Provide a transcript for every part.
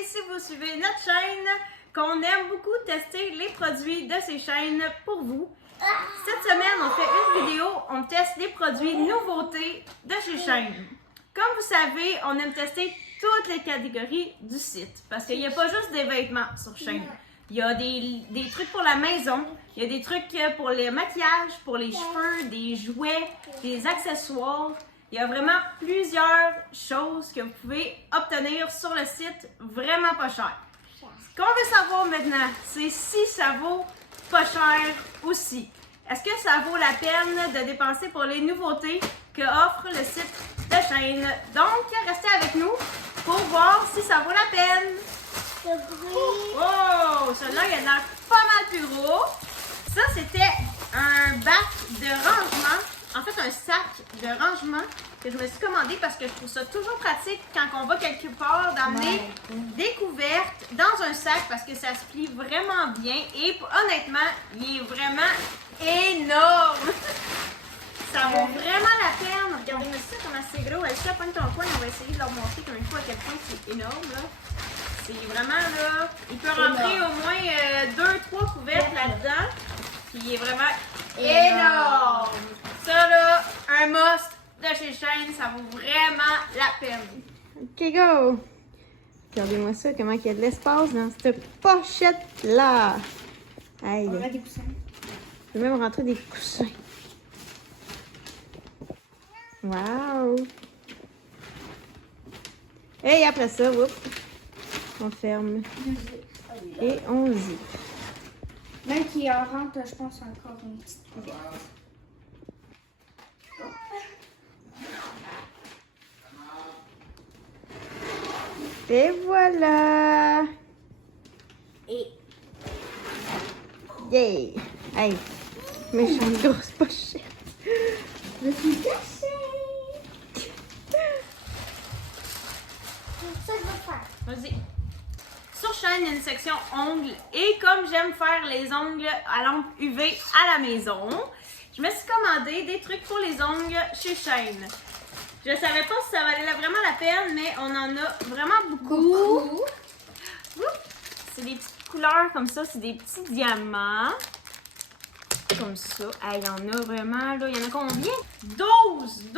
demander si vous suivez notre chaîne, qu'on aime beaucoup tester les produits de ces chaînes pour vous. Cette semaine, on fait une vidéo, on teste les produits nouveautés de chez Shein. Comme vous savez, on aime tester toutes les catégories du site parce qu'il n'y a pas juste des vêtements sur Shein. Il y a des trucs pour la maison, il y a des trucs pour le maquillage, pour les cheveux, des jouets, des accessoires. Il y a vraiment plusieurs choses que vous pouvez obtenir sur le site vraiment pas cher. Ce qu'on veut savoir maintenant, c'est si ça vaut pas cher aussi. Est-ce que ça vaut la peine de dépenser pour les nouveautés que offre le site de Shein? Donc, restez avec nous pour voir si ça vaut la peine. Oh, celui-là, il a l'air pas mal plus gros. Ça, c'était un bac de rangement. En fait, un sac de rangement que je me suis commandé parce que je trouve ça toujours pratique quand on va quelque part d'amener des couvertes dans un sac parce que ça se plie vraiment bien et honnêtement, il est vraiment énorme. Ça vaut vraiment la peine. Regardez-moi ça, comment c'est gros. Elsa, pogne ton coin, on va essayer de leur montrer comme une fois à quel point c'est énorme. Là. C'est vraiment là. Il peut rentrer au moins 2-3 couvertes là-dedans. Puis il est vraiment énorme. Ça là, un must de chez Shein, ça vaut vraiment la peine. Ok, go! Regardez-moi ça, comment il y a de l'espace dans cette pochette-là. Hey, On a des coussins. je vais même rentrer des coussins. Wow! Et après ça, whoop, on ferme et on zip. Même qui en rentre, je pense encore une petite couverte. Et voilà! Et Yay! Hey! Méchante grosse pochette! je suis cachée. C'est ça que je vais faire. Vas-y. Sur Shein, il y a une section ongles et comme j'aime faire les ongles à lampe UV à la maison, je me suis commandé des trucs pour les ongles chez Shein. Je savais pas si ça valait vraiment la peine, mais on en a vraiment beaucoup. C'est des petites couleurs comme ça, c'est des petits diamants. Comme ça. Il y en a vraiment, là. Il y en a combien? 12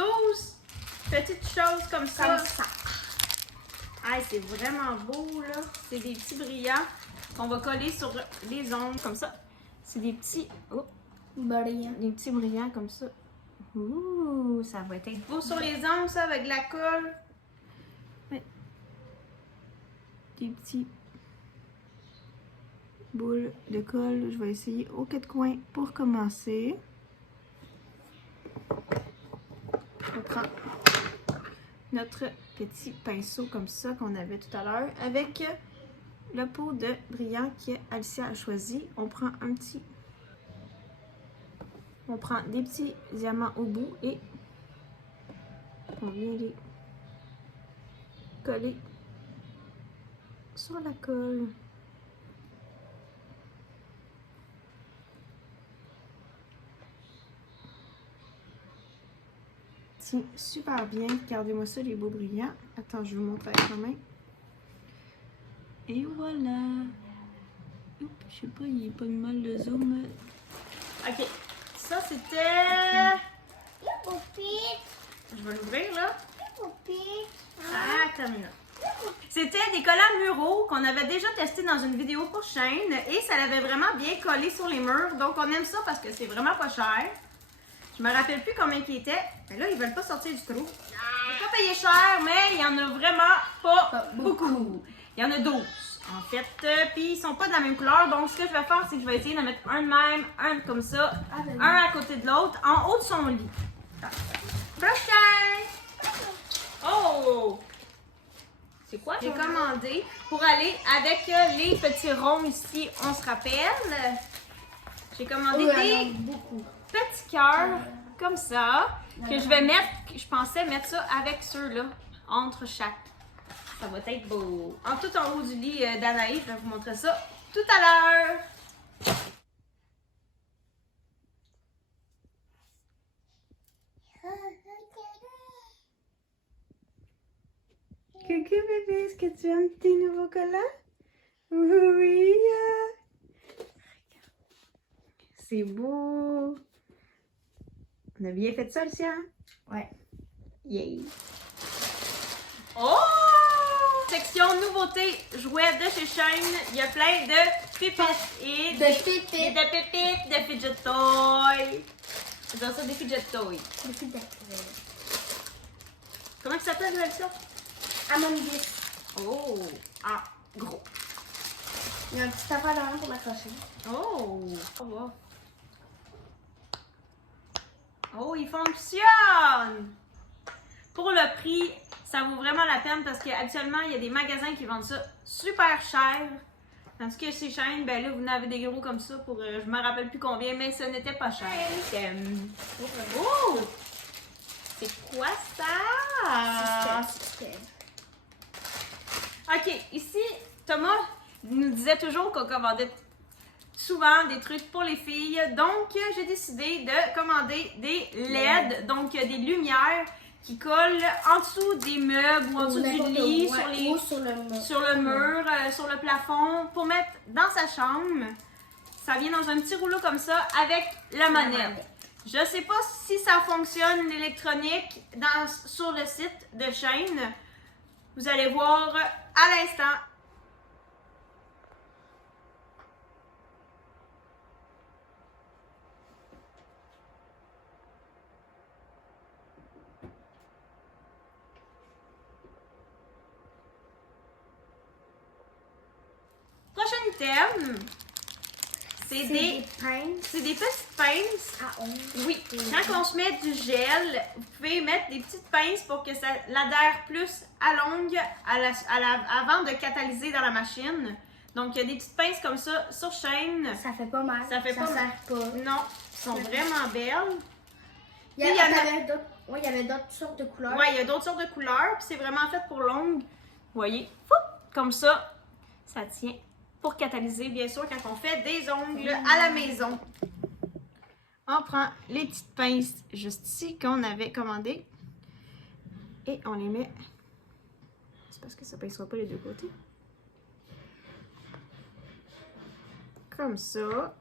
petites choses comme ça. Comme ça. C'est vraiment beau, là. C'est des petits brillants qu'on va coller sur les ongles, comme ça. C'est des petits... Oh, Brillant. des petits brillants comme ça. Ouh, ça va être beau sur les ongles, ça, avec de la colle. Ouais. Des petits boules de colle. Je vais essayer aux quatre coins pour commencer. On prend notre petit pinceau comme ça qu'on avait tout à l'heure avec le pot de brillant que Alicia a choisi. On prend des petits diamants au bout et on vient les coller sur la colle. Tiens super bien. Regardez-moi ça, les beaux brillants. Attends, je vous montre avec ma main. Et voilà. Oups, je sais pas, il n'y a pas de mal de zoom. Ok, ça c'était... Le poupée. Je vais l'ouvrir là. Le poupée. Attends une minute. C'était des collants muraux qu'on avait déjà testé dans une vidéo pour Shein et ça l'avait vraiment bien collé sur les murs. Donc on aime ça parce que c'est vraiment pas cher. Je me rappelle plus combien il était. Mais là, ils veulent pas sortir du trou. J'ai pas payé cher, mais il y en a vraiment pas beaucoup. Il y en a 12 en fait. Puis ils sont pas de la même couleur. Donc ce que je vais faire, c'est que je vais essayer de mettre un de même, un comme ça, un à côté de l'autre, en haut de son lit. Prochain! Oh! C'est quoi? J'ai commandé pour aller avec les petits ronds ici, on se rappelle. J'ai commandé des petits cœurs comme ça que je vais mettre, je pensais mettre ça avec ceux-là, entre chaque. Ça va être beau. Tout en haut du lit d'Anaïs, je vais vous montrer ça tout à l'heure. Coucou bébé, est-ce que tu aimes tes nouveaux collants? Oui. C'est beau. On a bien fait ça, Lucia? Ouais. Yay. Oh! Section nouveautés, jouets de chez Shine. Il y a plein de pépites et De pépites. et de pépites, de fidget toys. C'est dans ça des fidget toys. Des pépites. Comment ça s'appelle, ça? Among Us. Oh! Ah, gros. Il y a un petit affaire dans pour m'accrocher. Oh! Oh, wow. Oh, il fonctionne! Pour le prix, ça vaut vraiment la peine parce qu'habituellement, il y a des magasins qui vendent ça super cher. Tandis que chez Shine, ben là, vous en avez des gros comme ça pour je me rappelle plus combien, mais ce n'était pas cher. Oh! C'est quoi ça? Système. Ok, ici, Thomas nous disait toujours qu'on commandait souvent des trucs pour les filles. Donc, j'ai décidé de commander des LED, donc des lumières qui collent en dessous des meubles ou en dessous du lit, Ou sur le mur. sur le mur, sur le plafond, pour mettre dans sa chambre. Ça vient dans un petit rouleau comme ça avec la manette. Je sais pas si ça fonctionne l'électronique sur le site de Shine. Vous allez voir à l'instant. Prochain item, c'est des pinces petites pinces. à ongles. Oui, quand on se met du gel, vous pouvez mettre des petites pinces pour que ça l'adhère plus à l'ongle avant de catalyser dans la machine. Donc, il y a des petites pinces comme ça sur chaîne. Ça fait pas mal. Ça fait pas sert pas. Non, elles sont vraiment belles. Il y avait d'autres sortes de couleurs. Ouais, il y a d'autres sortes de couleurs, puis c'est vraiment fait pour l'ongle. Vous voyez, comme ça, ça tient pour catalyser, bien sûr, quand on fait des ongles à la maison. On prend les petites pinces juste ici qu'on avait commandées et on les met. C'est parce que ça ne pincera pas les deux côtés. Comme ça.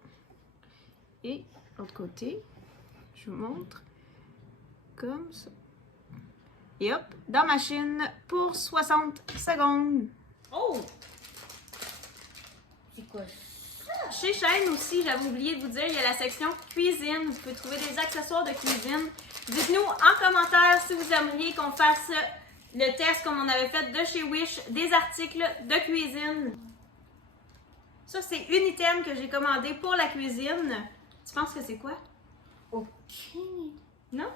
Et l'autre côté, je vous montre. Comme ça. Et hop, dans ma machine pour 60 secondes. Oh! C'est quoi ça? Chez Shine aussi, j'avais oublié de vous dire, il y a la section cuisine. Vous pouvez trouver des accessoires de cuisine. Dites-nous en commentaire si vous aimeriez qu'on fasse le test comme on avait fait de chez Wish, des articles de cuisine. Ça, c'est une item que j'ai commandé pour la cuisine. Tu penses que c'est quoi? Ok. Non?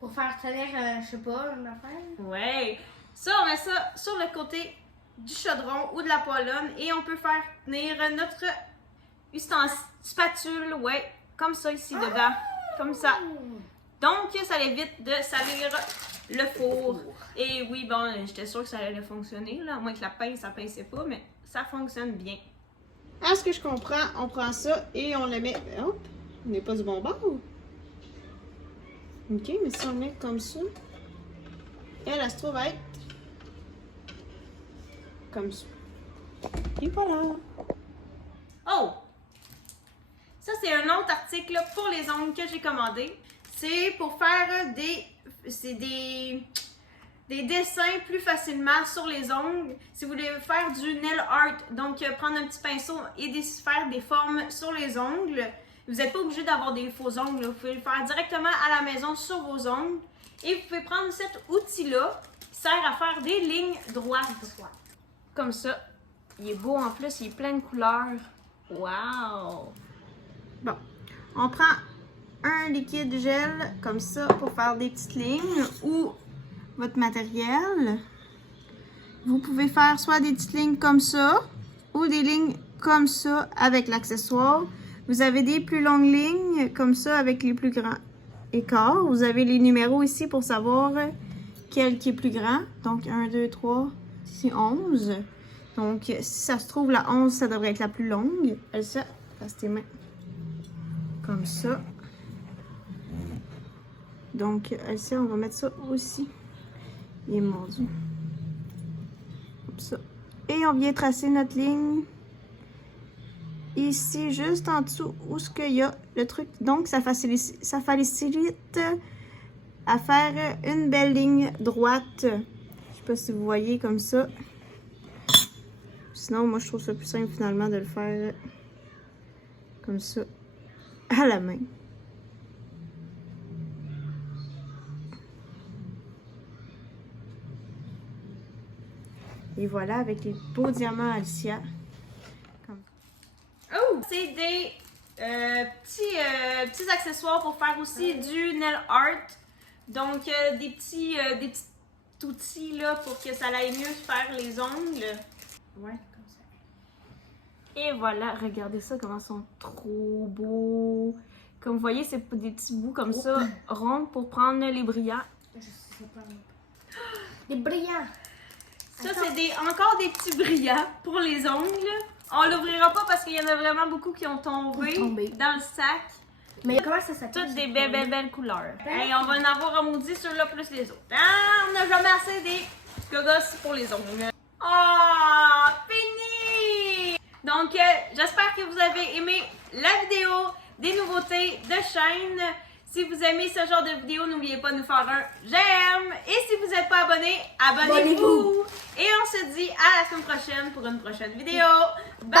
Pour faire tenir, je sais pas, une affaire. Ouais. Ça, on met ça sur le côté du chaudron ou de la poêlonne et on peut faire tenir notre spatule, ouais, comme ça ici dedans. Comme ça. Donc, ça évite de salir le four. Et oui, bon, j'étais sûre que ça allait fonctionner, là. À moins que la pince, ça pinçait pas, mais ça fonctionne bien. À ce que je comprends, on prend ça et on le met. Hop, on n'est pas du bon bord. Ok, mais si on le met comme ça, elle se trouve à être comme ça. Et voilà. Oh! Ça, c'est un autre article pour les ongles que j'ai commandé. C'est pour faire des dessins plus facilement sur les ongles. Si vous voulez faire du nail art, donc prendre un petit pinceau et faire des formes sur les ongles, vous n'êtes pas obligé d'avoir des faux ongles. Vous pouvez le faire directement à la maison sur vos ongles. Et vous pouvez prendre cet outil-là qui sert à faire des lignes droites. Comme ça. Il est beau en plus, il est plein de couleurs. Wow! Bon, on prend un liquide gel comme ça pour faire des petites lignes ou votre matériel. Vous pouvez faire soit des petites lignes comme ça ou des lignes comme ça avec l'accessoire. Vous avez des plus longues lignes comme ça avec les plus grands écarts. Vous avez les numéros ici pour savoir quel qui est plus grand. Donc 1, 2, 3, c'est 11. Donc si ça se trouve la 11, ça devrait être la plus longue. Elsa, passe tes mains. Comme ça. Donc Elsa, on va mettre ça aussi. Il est mordu. comme ça. Et on vient tracer notre ligne ici, juste en dessous, où ce qu'il y a le truc. Donc, ça facilite à faire une belle ligne droite. Je sais pas si vous voyez comme ça. Sinon, moi, je trouve ça plus simple finalement de le faire comme ça, à la main. Et voilà, avec les beaux diamants Alicia. Oh! C'est des petits accessoires pour faire aussi du nail art. Donc, des petits outils là, pour que ça aille mieux faire les ongles. Ouais, comme ça. Et voilà, regardez ça, comment ils sont trop beaux. Comme vous voyez, c'est des petits bouts comme ça, ronds pour prendre les brillants. Des brillants. Ça, c'est encore des petits brillants pour les ongles. On l'ouvrira pas parce qu'il y en a vraiment beaucoup qui ont tombé dans le sac. Mais comment ça s'appelle? Toutes des belles couleurs. Et on va en avoir un maudit ceux-là plus les autres. Ah, on n'a jamais assez des gogos pour les ongles. Oh, fini! Donc, j'espère que vous avez aimé la vidéo des nouveautés de chaîne. Si vous aimez ce genre de vidéo, n'oubliez pas de nous faire un j'aime. Et si vous n'êtes pas abonné, abonnez-vous. Et on se dit à la semaine prochaine pour une prochaine vidéo. Bye!